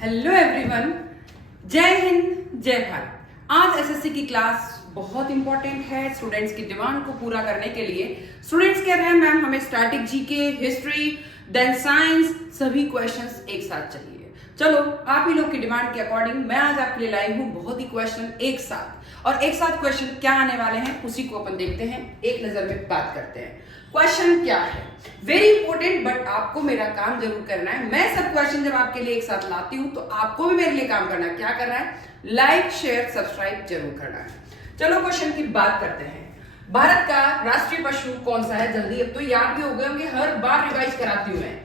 Hello everyone, जय हिंद जय भारत। आज एसएससी की क्लास बहुत इंपॉर्टेंट है स्टूडेंट्स की डिमांड को पूरा करने के लिए। स्टूडेंट्स कह रहे हैं मैम हमें static GK, history, then science सभी क्वेश्चंस एक साथ चाहिए। चलो आप ही लोग की डिमांड के अकॉर्डिंग मैं आज आपके लिए लाई हूँ बहुत ही क्वेश्चन एक साथ। और एक साथ क्वेश्चन क्या आने वाले हैं उसी को अपन देखते हैं, एक नजर में बात करते हैं। क्वेश्चन क्या है, वेरी इंपॉर्टेंट, बट आपको मेरा काम जरूर करना है। मैं सब क्वेश्चन जब आपके लिए एक साथ लाती हूं तो आपको भी मेरे लिए काम करना है। क्या करना है? लाइक शेयर सब्सक्राइब जरूर करना है। चलो क्वेश्चन की बात करते हैं। भारत का राष्ट्रीय पशु कौन सा है? जल्दी, अब तो याद भी हो गए होंगे, हर बार रिवाइज कराती हूं मैं।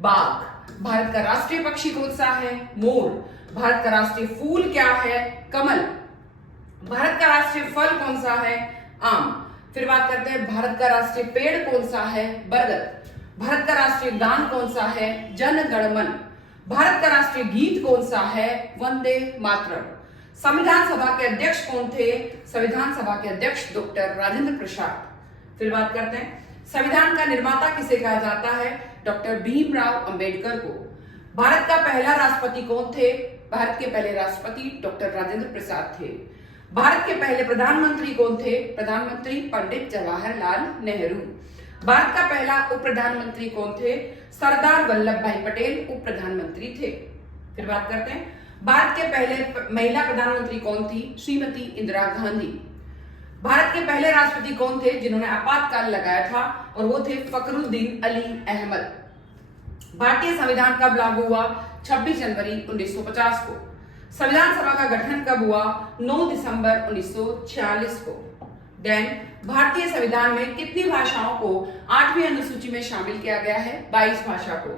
बाघ। भारत का राष्ट्रीय पक्षी कौन सा है? मोर। भारत का राष्ट्रीय फूल क्या है? कमल। भारत का राष्ट्रीय फल कौन सा है? आम। फिर बात करते हैं भारत का राष्ट्रीय पेड़ कौन सा है? बरगद। भारत का राष्ट्रीय गान कौन सा है? जन गण मन। भारत का राष्ट्रीय गीत कौन सा है? वंदे मातरम। संविधान सभा के अध्यक्ष कौन थे? संविधान सभा के अध्यक्ष डॉक्टर राजेंद्र प्रसाद। फिर बात करते हैं संविधान का निर्माता किसे कहा जाता है? डॉक्टर भीमराव अंबेडकर को। भारत का पहला राष्ट्रपति कौन थे? भारत के पहले राष्ट्रपति डॉक्टर राजेंद्र प्रसाद थे। भारत के पहले प्रधानमंत्री कौन थे? प्रधानमंत्री पंडित जवाहरलाल नेहरू। भारत का पहला उप प्रधानमंत्री कौन थे? सरदार वल्लभ भाई पटेल उप प्रधानमंत्री थे। फिर बात करते हैं भारत के पहले महिला प्रधानमंत्री कौन थी? श्रीमती इंदिरा गांधी। भारत के पहले राष्ट्रपति कौन थे जिन्होंने आपातकाल लगाया था? और वो थे फखरुद्दीन अली अहमद। भारतीय संविधान कब लागू हुआ? 26 जनवरी 1950 को। संविधान सभा का गठन कब हुआ? 9 दिसंबर 1946 को। देन भारतीय संविधान में कितनी भाषाओं को 8वीं अनुसूची में शामिल किया गया है? 22 भाषा को।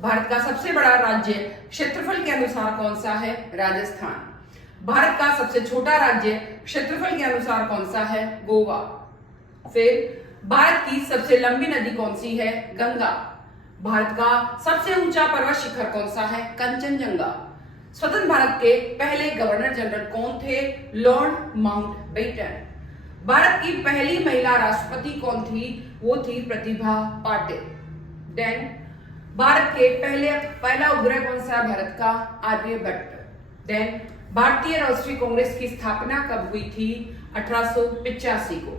भारत का सबसे बड़ा राज्य क्षेत्रफल के अनुसार कौन सा है? राजस्थान। भारत का सबसे छोटा राज्य क्षेत्रफल के अनुसार कौन सा है? गोवा। फिर भारत की सबसे लंबी नदी कौन सी है? गंगा। भारत का सबसे ऊंचा पर्वत शिखर कौन सा है? कंचनजंगा। स्वतंत्र भारत के पहले गवर्नर जनरल कौन थे? Lord Mountbatten. भारत की पहली महिला राष्ट्रपति कौन थी? वो थी प्रतिभा पाटिल। देन भारत के पहला उपग्रह कौन सा? भारत का आर्यभट्ट। देन भारतीय राष्ट्रीय कांग्रेस की स्थापना कब हुई थी? 1885 को।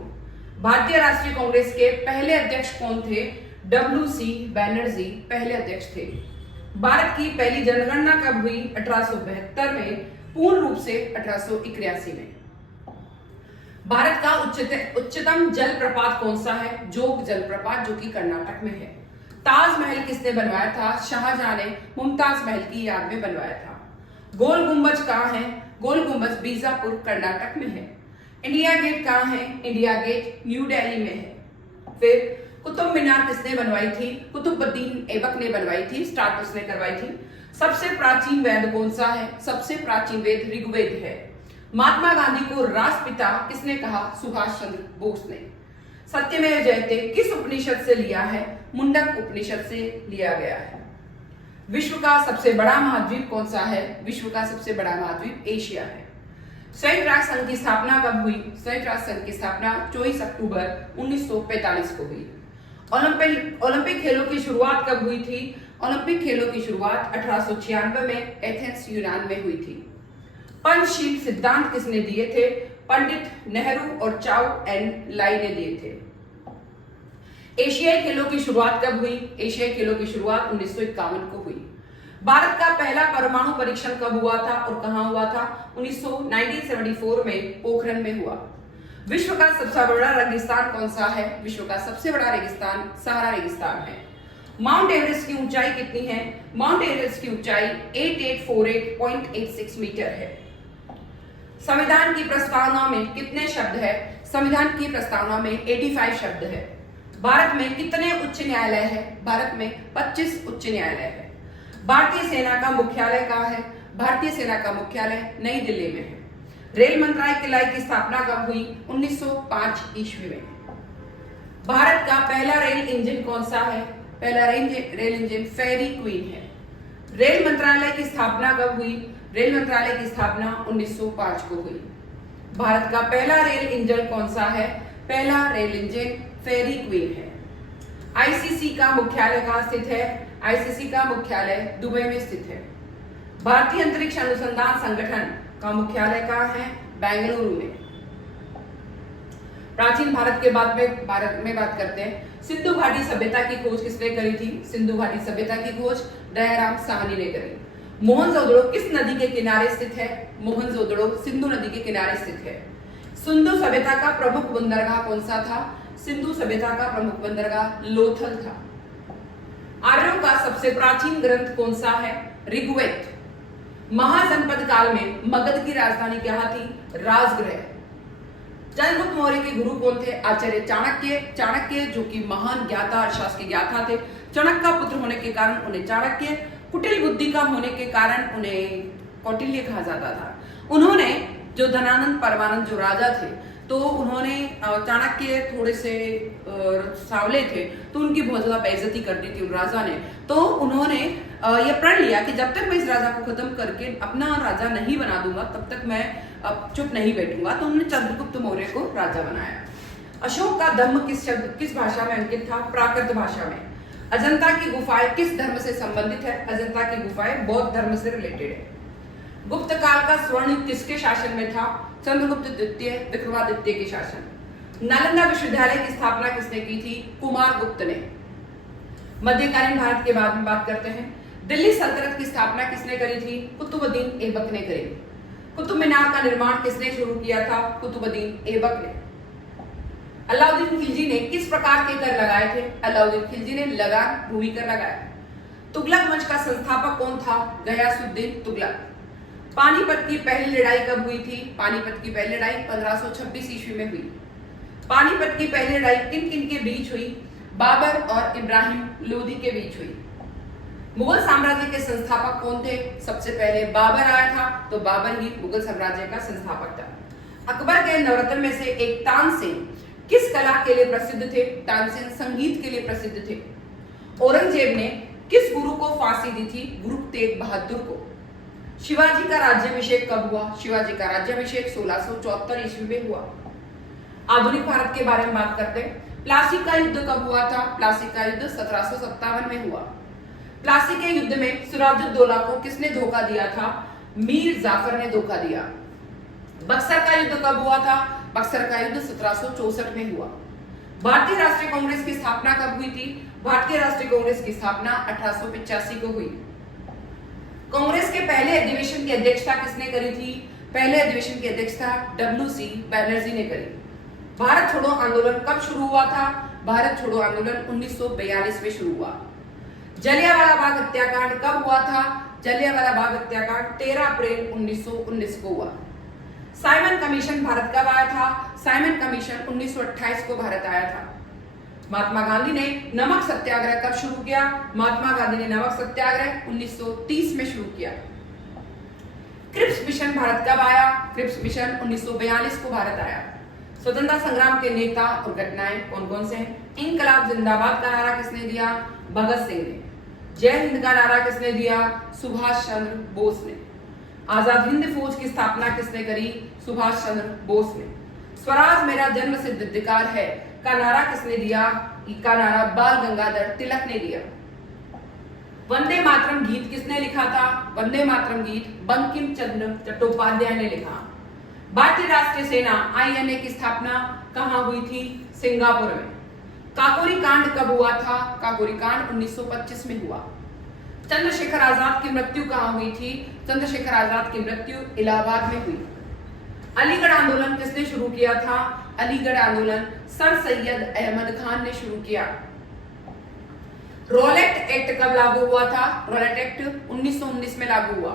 भारतीय राष्ट्रीय कांग्रेस के पहले अध्यक्ष कौन थे? WC बैनर्जी पहले अध्यक्ष थे। भारत की पहली जनगणना कब हुई? 1872 में, पूर्ण रूप से 1881 में। भारत का उच्चतम जलप्रपात कौन सा है? जोग जलप्रपात, जो कि कर्नाटक में है। ताजमहल किसने बनवाया था? शाहजहां ने मुमताज महल की याद में बनवाया था। गोल गुंबज कहाँ है? गोल गुंबज बीजापुर कर्नाटक में है। इंडिया गेट कहाँ है? इंडिया गेट न्यू दिल्ली में है। फिर कुतुब मीनार किसने बनवाई थी? कुतुबुद्दीन ऐबक ने बनवाई थी, स्टार्ट उसने करवाई थी। सबसे प्राचीन वेद कौन सा है? सबसे प्राचीन वेद ऋग्वेद है। महात्मा गांधी को राष्ट्रपिता किसने कहा? सुभाष चंद्र बोस ने। सत्यमेव जयते किस उपनिषद से लिया है? मुंडक उपनिषद से लिया गया है। विश्व का सबसे बड़ा महाद्वीप कौन सा है? विश्व का सबसे बड़ा महाद्वीप एशिया है। संयुक्त राष्ट्र संघ की स्थापना कब हुई? संयुक्त राष्ट्र संघ की स्थापना 24 अक्टूबर 1945 को हुई। ओलंपिक खेलों की शुरुआत कब हुई थी? ओलंपिक खेलों की शुरुआत 1896 में एथेंस यूनान में हुई थी। पंचशील सिद्धांत किसने दिए थे? पंडित नेहरू और चाउ एन लाई ने दिए थे। एशियाई खेलों की शुरुआत कब हुई? एशियाई खेलों की शुरुआत 1951 को हुई। भारत का पहला परमाणु परीक्षण कब हुआ था और कहां हुआ था? 1974 में पोखरण में हुआ। विश्व का सबसे बड़ा रेगिस्तान कौन सा है? विश्व का सबसे बड़ा रेगिस्तान सहारा रेगिस्तान है। माउंट एवरेस्ट की ऊंचाई कितनी है? माउंट एवरेस्ट की ऊंचाई 8848.86 मीटर है। संविधान की प्रस्तावना में कितने शब्द है? संविधान की प्रस्तावना में 85 शब्द है। भारत में कितने उच्च न्यायालय है? भारत में 25 उच्च न्यायालय है। भारतीय सेना का मुख्यालय कहाँ है? भारतीय सेना का मुख्यालय नई दिल्ली में है। रेल मंत्रालय की स्थापना कब हुई? 1905 ईस्वी में। भारत का पहला रेल इंजन कौन सा है? पहला रेल इंजन फेरी क्वीन है। रेल मंत्रालय की स्थापना कब हुई? रेल मंत्रालय की स्थापना 1905 को हुई। भारत का पहला रेल इंजन कौन सा है? पहला रेल इंजन फेरी क्वीन है। आईसीसी का मुख्यालय कहाँ स्थित है? आईसीसी का मुख्यालय दुबई में स्थित है। भारतीय अंतरिक्ष अनुसंधान संगठन का मुख्यालय कहाँ है? बेंगलुरु में। प्राचीन भारत के बाद में बात करते हैं। सिंधु घाटी सभ्यता की खोज किसने करी थी? सिंधु घाटी सभ्यता की खोज दयाराम साहनी ने करी। मोहनजोदड़ो किस नदी के किनारे स्थित है? मोहनजोदड़ो सिंधु नदी के किनारे स्थित है। सिंधु सभ्यता का प्रमुख बंदरगाह कौन सा था? सिंधु सभ्यता का प्रमुख बंदरगाह लोथल था। आर्यों का सबसे प्राचीन ग्रंथ कौन सा है? ऋग्वेद। महाजनपद काल में मगध की राजधानी क्या थी? राजगृह। चंद्रगुप्त मौर्य के गुरु कौन थे? आचार्य चाणक्य। चाणक्य जो कि महान ज्ञाता अर्थशास्त्र के ज्ञाता थे। चाणक्य का पुत्र होने के कारण उन्हें चाणक्य, कुटिल बुद्धि का होने के कारण उन्हें कौटिल्य कहा जाता था। उन्होंने जो धनानंद परमानंद जो राजा थे, तो उन्होंने चाणक्य थोड़े से सावले थे, तो उनकी बहुत ज्यादा बेइज्जती कर दी थी उन राजा ने। तो उन्होंने ये प्रण लिया कि जब तक मैं इस राजा को खत्म करके अपना राजा नहीं बना दूंगा तब तक मैं चुप नहीं बैठूंगा। तो उन्होंने चंद्रगुप्त मौर्य को राजा बनाया। अशोक का धम्म किस भाषा में अंकित था? प्राकृत भाषा में। अजंता की गुफाएं किस धर्म से संबंधित है? अजंता की गुफाएं बौद्ध धर्म से रिलेटेड है। गुप्त काल का स्वर्ण युग किसके शासन में था? चंद्रगुप्त द्वितीय, विक्रमादित्य के शासन। नालंदा विश्वविद्यालय की स्थापना किसने की थी? कुमार गुप्त ने। मध्यकालीन भारत के बाद में बात करते हैं। दिल्ली सल्तनत की स्थापना किसने करी थी? कुतुबुद्दीन ऐबक ने करी। कुतुब मीनार का निर्माण किसने शुरू किया था? कुतुबुद्दीन ऐबक ने। अलाउद्दीन खिलजी ने किस प्रकार के कर लगाए थे? अलाउद्दीन खिलजी ने लगान भूमि कर लगाया। तुगलक वंश का संस्थापक कौन था? गयासुद्दीन तुगलक। पानीपत की पहली लड़ाई कब हुई थी? पानीपत की पहली लड़ाई 1526 ईस्वी में हुई। पानीपत की पहली लड़ाई किन किन के बीच हुई? बाबर और इब्राहिम लोदी के बीच हुई। मुगल साम्राज्य के संस्थापक कौन थे? सबसे पहले बाबर आया था, तो बाबर ही मुगल साम्राज्य का संस्थापक था। अकबर के नवरत्न में से एक तानसेन किस कला के लिए प्रसिद्ध थे? तानसेन संगीत के लिए प्रसिद्ध थे। औरंगजेब ने किस गुरु को फांसी दी थी? गुरु तेग बहादुर को। शिवाजी का राज्याभिषेक कब हुआ? शिवाजी का राज्याभिषेक 1674 ईस्वी में हुआ। आधुनिक भारत के बारे में बात करते हैं। प्लासी का युद्ध कब हुआ था? प्लासी का युद्ध 1757 में हुआ। प्लासी के युद्ध में सिराजुद्दौला को किसने धोखा दिया था? मीर जाफर ने धोखा दिया। बक्सर का युद्ध कब हुआ था? बक्सर का युद्ध 1764 में हुआ। भारतीय राष्ट्रीय कांग्रेस की स्थापना कब हुई थी? भारतीय राष्ट्रीय कांग्रेस की स्थापना 1885 को हुई। कांग्रेस के पहले अधिवेशन की अध्यक्षता किसने करी थी? पहले अधिवेशन की अध्यक्षता WC बनर्जी ने करी। भारत छोड़ो आंदोलन कब शुरू हुआ था? भारत छोड़ो आंदोलन 1942 में शुरू हुआ। जलियांवाला बाग हत्याकांड कब हुआ था? जलियांवाला बाग हत्याकांड 13 अप्रैल 1919 को हुआ। साइमन कमीशन भारत कब आया था? साइमन कमीशन 1928 को भारत आया था। महात्मा गांधी ने नमक सत्याग्रह कब शुरू किया? महात्मा गांधी ने नमक सत्याग्रह 1930 में शुरू किया। क्रिप्स मिशन भारत कब आया? क्रिप्स मिशन 1942 को भारत आया। स्वतंत्रता संग्राम के नेता और घटनाएं कौन कौन से हैं? इंकलाब जिंदाबाद का नारा किसने दिया? भगत सिंह ने। जय हिंद का नारा किसने दिया? सुभाष चंद्र बोस ने। आजाद हिंद फौज की स्थापना किसने करी? सुभाष चंद्र बोस ने। स्वराज मेरा जन्म सिद्ध अधिकार है का नारा किसने दिया? का नारा बाल गंगाधर तिलक ने दिया। वंदे मातरम गीत किसने लिखा था? वंदे मातरम गीत बंकिम चंद्र चट्टोपाध्याय ने लिखा। भारतीय राष्ट्रीय सेना INA की स्थापना कहां हुई थी? सिंगापुर में। काकोरी कांड कब हुआ था? काकोरी कांड 1925 में हुआ। चंद्रशेखर आजाद की मृत्यु कहां हुई थी? चंद्रशेखर आजाद की मृत्यु इलाहाबाद में हुई। अलीगढ़ आंदोलन किसने शुरू किया था? अलीगढ़ आंदोलन सर सैयद अहमद खान ने शुरू किया। रॉलेट एक्ट कब लागू हुआ था? रॉलेट एक्ट 1919 में लागू हुआ।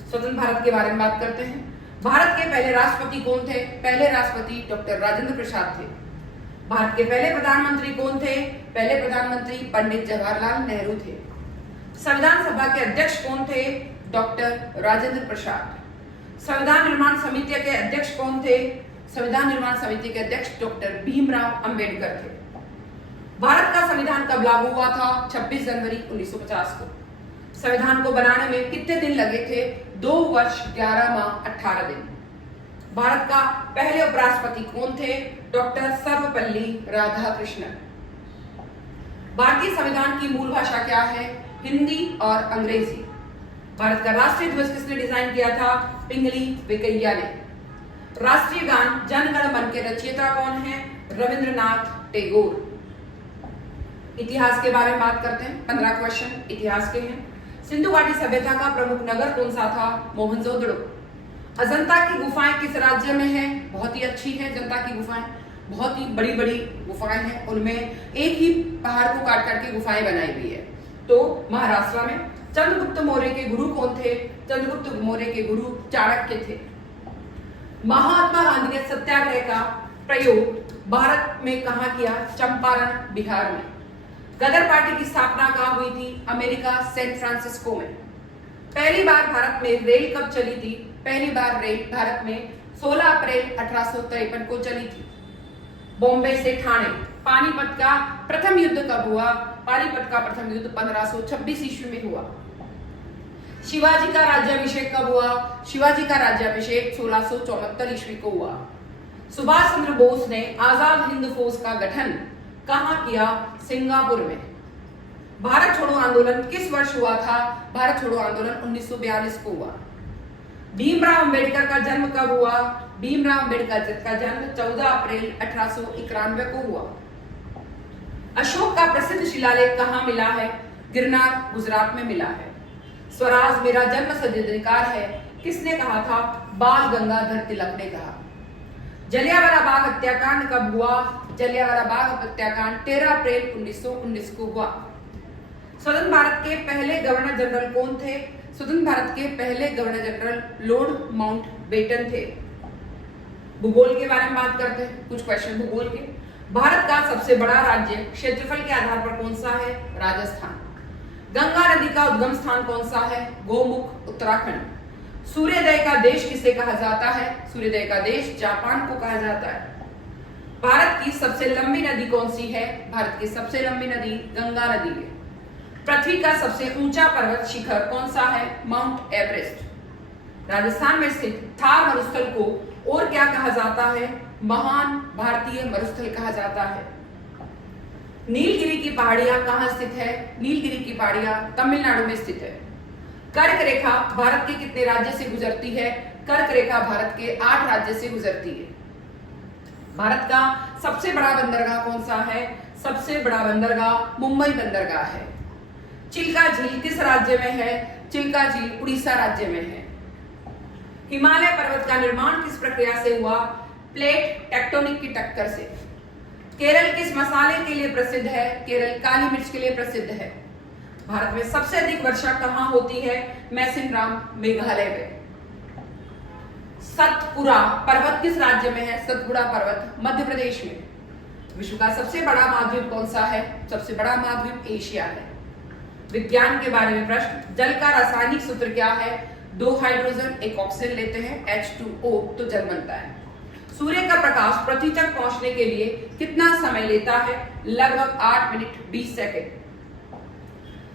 स्वतंत्र भारत के बारे में बात करते हैं। भारत के पहले राष्ट्रपति कौन थे? पहले राष्ट्रपति डॉक्टर राजेंद्र प्रसाद थे। भारत के पहले प्रधानमंत्री कौन थे? पहले प्रधानमंत्री पंडित जवाहरलाल नेहरू थे। संविधान सभा के अध्यक्ष कौन थे? डॉक्टर राजेंद्र प्रसाद। संविधान निर्माण समिति के अध्यक्ष कौन थे? संविधान निर्माण समिति के अध्यक्ष डॉक्टर भीमराव अंबेडकर थे। भारत का संविधान कब लागू हुआ था? 26 जनवरी 1950 को। संविधान को बनाने में कितने दिन लगे थे? 2 वर्ष 11 माह 18 दिन। भारत का पहले उपराष्ट्रपति कौन थे? डॉक्टर सर्वपल्ली राधाकृष्णन। भारतीय संविधान की मूल भाषा क्या है? हिंदी और अंग्रेजी। भारत का राष्ट्रीय ध्वज किसने डिजाइन किया था? पिंगली वेंकैया ने। राष्ट्रीय गान जन गण मन के रचयिता कौन है? रविंद्रनाथ टैगोर। इतिहास के बारे में बात करते हैं, 15 क्वेश्चन इतिहास के हैं। सिंधु घाटी सभ्यता का प्रमुख नगर कौन सा था? मोहनजोदड़ो। अजंता की गुफाएं किस राज्य में है? बहुत ही अच्छी है अजंता की गुफाएं, बहुत ही बड़ी बड़ी गुफाएं हैं, उनमें एक ही पहाड़ को काट काट के गुफाएं बनाई हुई है। तो महाराष्ट्र में। चंद्रगुप्त मौर्य के गुरु कौन थे? चंद्रगुप्त मौर्य के गुरु चाणक्य थे। महात्मा गांधी ने सत्याग्रह का प्रयोग भारत में कहां किया? चंपारण बिहार में। गदर पार्टी की स्थापना कहां हुई थी? अमेरिका सैन फ्रांसिस्को में। पहली बार भारत में रेल कब चली थी? पहली बार रेल भारत में 16 अप्रैल 1853 को चली थी। बॉम्बे से ठाणे। पानीपत का प्रथम युद्ध कब हुआ? पानीपत का प्रथम युद्ध 1526 ईस्वी में हुआ। शिवाजी का राज्याभिषेक कब हुआ? शिवाजी का राज्याभिषेक 1674 ईस्वी को हुआ। सुभाष चंद्र बोस ने आजाद हिंद फौज का गठन कहां किया? सिंगापुर में। भारत छोड़ो आंदोलन किस वर्ष हुआ था? भारत छोड़ो आंदोलन 1942 को हुआ। भीमराव अंबेडकर का जन्म कब हुआ? भीमराव अंबेडकर का जन्म 14 अप्रैल 1891 को हुआ। अशोक का प्रसिद्ध शिलालेख कहां मिला है? गिरनार गुजरात में मिला है। स्वराज मेरा जन्मसिद्ध अधिकार है किसने कहा था? बाल गंगाधर तिलक ने कहा। जलियांवाला बाग हत्याकांड कब हुआ? जलियांवाला बाग हत्याकांड 13 अप्रैल 1919 को हुआ। स्वतंत्र भारत के पहले गवर्नर जनरल कौन थे? स्वतंत्र भारत के पहले गवर्नर जनरल लॉर्ड माउंटबेटन थे। भूगोल के बारे में बात करते हैं, कुछ क्वेश्चन भूगोल के। भारत का सबसे बड़ा राज्य क्षेत्रफल के आधार पर कौन सा है? राजस्थान। गंगा नदी का उद्गम स्थान कौन सा है? गोमुख उत्तराखंड। सूर्योदय का देश किसे कहा जाता है? सूर्योदय का देश जापान को कहा जाता है। भारत की सबसे लंबी नदी कौन सी है? भारत की सबसे लंबी नदी गंगा नदी है। पृथ्वी का सबसे ऊंचा पर्वत शिखर कौन सा है? Mount Everest. राजस्थान में स्थित थार मरुस्थल को और क्या कहा जाता है? महान भारतीय मरुस्थल कहा जाता है। नीलगिरी की पहाड़ियां कहां स्थित है? नीलगिरी की पहाड़ियां तमिलनाडु में स्थित है। कर्क रेखा भारत के कितने राज्य से गुजरती है? कर्क रेखा भारत के 8 राज्य से गुजरती है। भारत का सबसे बड़ा बंदरगाह कौन सा है? सबसे बड़ा बंदरगाह मुंबई बंदरगाह है। चिल्का झील किस राज्य में है? चिल्का झील उड़ीसा राज्य में है। हिमालय पर्वत का निर्माण किस प्रक्रिया से हुआ? प्लेट टेक्टोनिक की टक्कर से। केरल किस मसाले के लिए प्रसिद्ध है? केरल काली मिर्च के लिए प्रसिद्ध है। भारत में सबसे अधिक वर्षा कहां होती है? मैसिनराम मेघालय में। सतपुड़ा पर्वत किस राज्य में है? सतपुड़ा पर्वत मध्य प्रदेश में। विश्व का सबसे बड़ा महाद्वीप कौन सा है? सबसे बड़ा महाद्वीप एशिया है। विज्ञान के बारे में प्रश्न। जल का रासायनिक सूत्र क्या है? 2 हाइड्रोजन 1 ऑक्सीजन लेते हैं H2O तो जल बनता है। सूर्य का प्रकाश पृथ्वी तक पहुंचने के लिए कितना समय लेता है? लगभग 8 मिनट 20 सेकंड।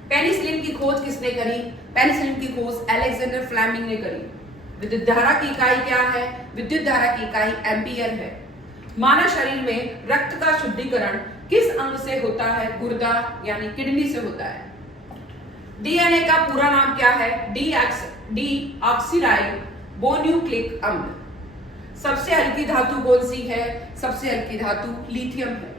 पेनिसिलिन की खोज किसने करी? पेनिसिलिन की खोज अलेक्जेंडर फ्लेमिंग ने करी। विद्युत धारा की इकाई क्या है? विद्युत धारा की इकाई एम्पियर है। मानव शरीर में रक्त का शुद्धिकरण किस अंग से होता है? गुर्दा यानी किडनी से होता है। डीएनए का पूरा नाम क्या है? डीऑक्सीराइबोन्यूक्लिक अम्ल। सबसे हल्की धातु कौन सी है? सबसे हल्की धातु लिथियम है।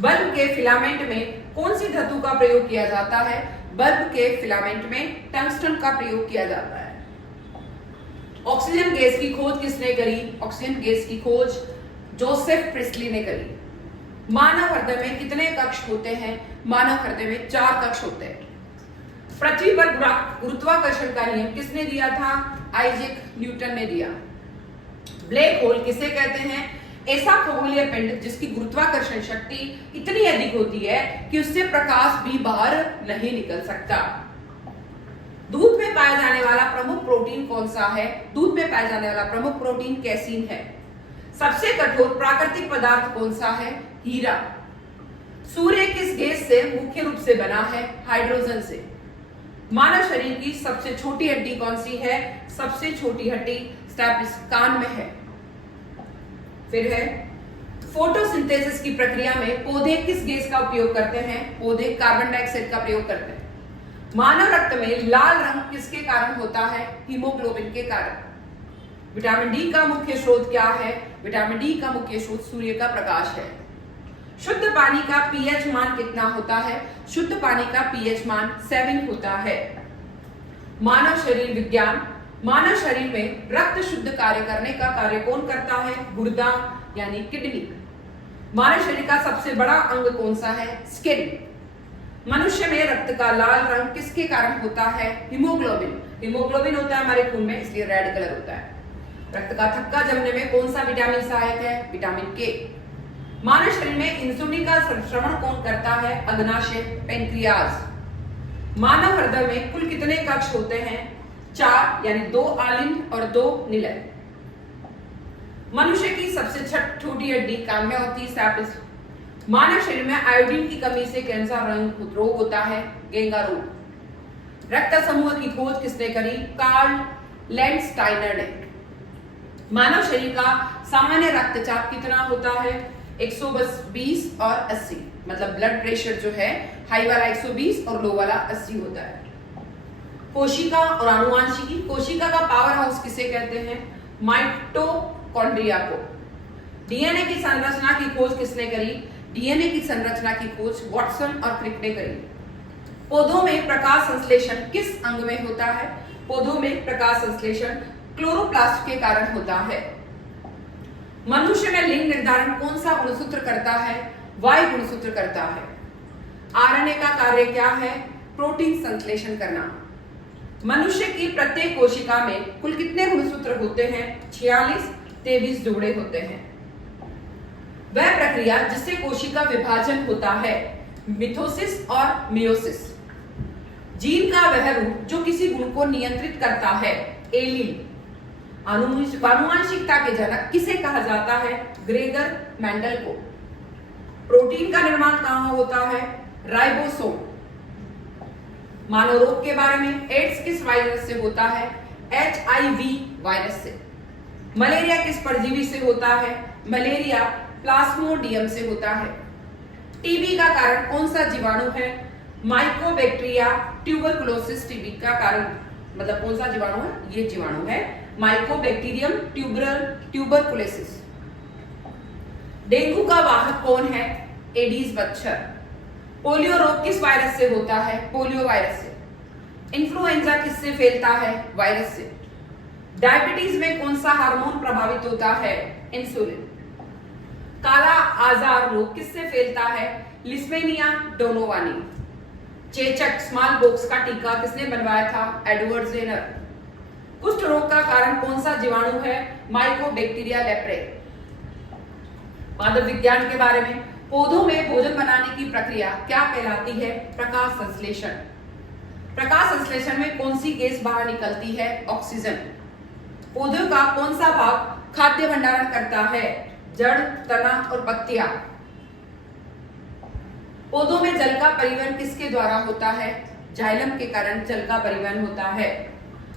बल्ब के फिलामेंट में कौन सी धातु का प्रयोग किया जाता है? बल्ब के फिलामेंट में टंगस्टन का प्रयोग किया जाता है। ऑक्सीजन गैस की खोज किसने करी? ऑक्सीजन गैस की खोज जोसेफ प्रिस्टली ने करी। मानव हृदय में कितने कक्ष होते हैं? मानव हृदय में 4 कक्ष होते हैं। पृथ्वी पर गुरुत्वाकर्षण का नियम किसने दिया था? आइजैक न्यूटन ने दिया। ब्लैक होल किसे कहते हैं? ऐसा खगोलीय पिंड जिसकी गुरुत्वाकर्षण शक्ति इतनी अधिक होती है कि उससे प्रकाश भी बाहर नहीं निकल सकता। दूध में पाया जाने वाला प्रमुख प्रोटीन कौन सा है? दूध में पाया जाने वाला प्रमुख प्रोटीन कैसीन है। सबसे कठोर प्राकृतिक पदार्थ कौन सा है? हीरा। सूर्य किस गैस से मुख्य रूप से बना है? हाइड्रोजन से। मानव शरीर की सबसे छोटी हड्डी कौन सी है? सबसे छोटी हड्डी स्टैपिस कान में है। फिर है फोटोसिंथेसिस की प्रक्रिया में पौधे किस गैस का उपयोग करते हैं? पौधे कार्बन डाइऑक्साइड का प्रयोग करते हैं। मानव रक्त में लाल रंग किसके कारण होता है? हीमोग्लोबिन के कारण। विटामिन डी का मुख्य स्रोत क्या है? विटामिन डी का मुख्य स्रोत सूर्य का प्रकाश है। शुद्ध पानी का पीएच मान कितना होता है? शुद्ध पानी का पीएच मान 7 होता है। मानव शरीर विज्ञान। मानव शरीर में रक्त शुद्ध कार्य करने का कार्य कौन करता है? गुर्दा यानी किडनी। मानव शरीर का सबसे बड़ा अंग कौन सा है? स्किन। मनुष्य में रक्त का लाल रंग किसके कारण होता है? हीमोग्लोबिन। हीमोग्लोबिन होता है हमारे खून में, इसलिए रेड कलर होता है। रक्त का थक्का जमने में कौन सा विटामिन सहायक है? विटामिन के। मानव शरीर में इंसुलिन का श्रवण कौन करता है? अग्नाशय, पेनक्रियाज। मानव हृदय में कुल कितने कक्ष होते हैं? 4, यानी 2 आलिंग और 2 निलय। मनुष्य की सबसे छोटी हड्डी कान में होती है, सैपिस। मानव शरीर में आयोडीन की कमी से कैंसर रोग होता है, गेंगा रोग। रक्त समूह की खोज किसने करी? कार्ल लैंडस्टाइनर ने। मानव शरीर का सामान्य रक्तचाप कितना होता है? 120 और 80, मतलब ब्लड प्रेशर जो है हाई वाला 120 और लो वाला 80 होता है। कोशिका और आनुवंशिकी। कोशिका का पावर हाउस किसे कहते हैं? माइटोकॉन्ड्रिया को। डीएनए की संरचना की खोज किसने करी? डीएनए की संरचना की खोज वाटसन और क्रिक ने करी। पौधों में प्रकाश संश्लेषण किस अंग में होता है? पौधों में प्रकाश संश्लेषण क्लोरोप्लास्ट के कारण होता है। मनुष्य में लिंग निर्धारण कौन सा गुणसूत्र करता है? वाई गुणसूत्र करता है। आरएनए का कार्य क्या है? प्रोटीन संश्लेषण करना। मनुष्य की प्रत्येक कोशिका में कुल कितने गुणसूत्र होते हैं? 46, 23 जोड़े होते हैं। वह प्रक्रिया जिससे कोशिका विभाजन होता है, मिथोसिस और मियोसिस। जीन का वह रूप जो किसी गुण को नियंत्रित करता है, एलील। आनुवंशिकता के जनक किसे कहा जाता है? ग्रेगर मेंडल को। प्रोटीन का निर्माण कहां होता है? राइबोसोम। मानव रोग के बारे में, एड्स किस वायरस से होता है? HIV वायरस से। मलेरिया किस परजीवी से होता है? मलेरिया प्लाज्मोडियम से होता है। टीबी का कारण कौन सा जीवाणु है? माइकोबैक्टीरिया ट्यूबरकुलोसिस टीबी का कारण, मतलब कौन सा जीवाणु है? ये जीवाणु है माइकोबैक्टीरियम ट्यूबरकुलोसिस। डेंगू का वाहक कौन है? एडीज मच्छर। पोलियो रोग किस वायरस से होता है? पोलियो वायरस से। इन्फ्लुएंजा किससे फैलता है? वायरस से। डायबिटीज में कौन सा हार्मोन प्रभावित होता है? इंसुलिन। काला आजार रोग किससे फैलता है? Leishmania donovani. चेचक स्मॉल बॉक्स का टीका किसने बनवाया था? Edward Jenner. कुष्ठ रोग का कारण कौन सा जीवाणु है? Mycobacteria leprae. मानव विज्ञान के बारे में, पौधों में भोजन बनाने की प्रक्रिया क्या कहलाती है? प्रकाश संश्लेषण। प्रकाश संश्लेषण में कौन सी गैस बाहर निकलती है? ऑक्सीजन। पौधों का कौन सा भाग खाद्य भंडारण करता है? जड़, तना और पत्तियां। पौधों में जल का परिवहन किसके द्वारा होता है? जाइलम के कारण जल का परिवहन होता है।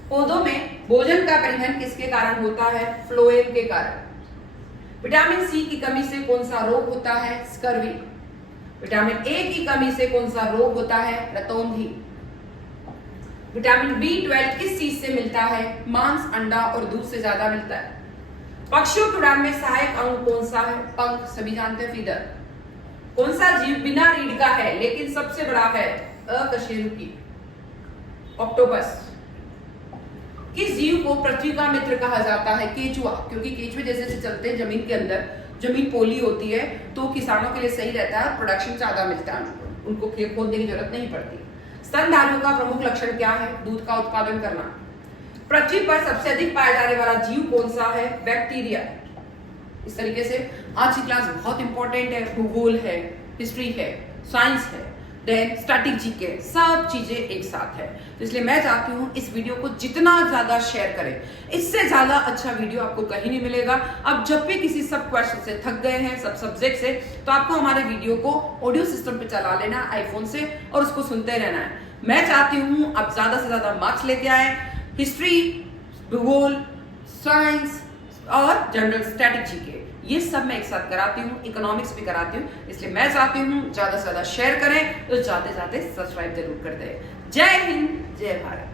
पौधों में भोजन का परिवहन किसके कारण होता है? फ्लोएम के कारण। विटामिन सी की कमी से कौन सा रोग होता है? स्कर्वी। विटामिन ए की कमी से कौन सा रोग होता है? रतौंधी। विटामिन B12 किस चीज से मिलता है? मांस, अंडा और दूध से ज्यादा मिलता है। पक्षियों की उड़ान में सहायक अंग कौन सा है? पंख, सभी जानते हैं, फीदर। कौन सा जीव बिना रीढ़ का है लेकिन सबसे बड़ा है? अकशेरुकी, ऑक्टोपस। किस जीव को पृथ्वी का मित्र कहा जाता है? केचुआ, क्योंकि केचुए जैसे से चलते हैं जमीन के अंदर, जमीन पोली होती है तो किसानों के लिए सही रहता है, प्रोडक्शन ज्यादा मिलता है, उनको खेत खोदने की जरूरत नहीं पड़ती। स्तनधारियों का प्रमुख लक्षण क्या है? दूध का उत्पादन करना। पृथ्वी पर सबसे अधिक पाया जाने वाला जीव कौन सा है? बैक्टीरिया। इस तरीके से आज की क्लास बहुत इंपॉर्टेंट है, भूगोल है, हिस्ट्री है, साइंस है, देन स्टैटिक जीके, सब चीजें एक साथ है। तो इसलिए मैं चाहती हूँ इस वीडियो को जितना ज्यादा शेयर करें, इससे ज्यादा अच्छा वीडियो आपको कहीं नहीं मिलेगा। अब जब भी किसी सब क्वेश्चन से थक गए हैं, सब सब्जेक्ट से, तो आपको हमारे वीडियो को ऑडियो सिस्टम पे चला लेना आईफोन से और उसको सुनते रहना है। मैं चाहती हूँ आप ज्यादा से ज्यादा मार्क्स लेके आए, हिस्ट्री, भूगोल, साइंस और जनरल स्टैटिक जीके, ये सब मैं एक साथ कराती हूँ, इकोनॉमिक्स भी कराती हूँ। इसलिए मैं चाहती हूँ ज्यादा से ज्यादा शेयर करें, तो ज्यादा से ज्यादा सब्सक्राइब जरूर कर दें। जय हिंद, जय भारत।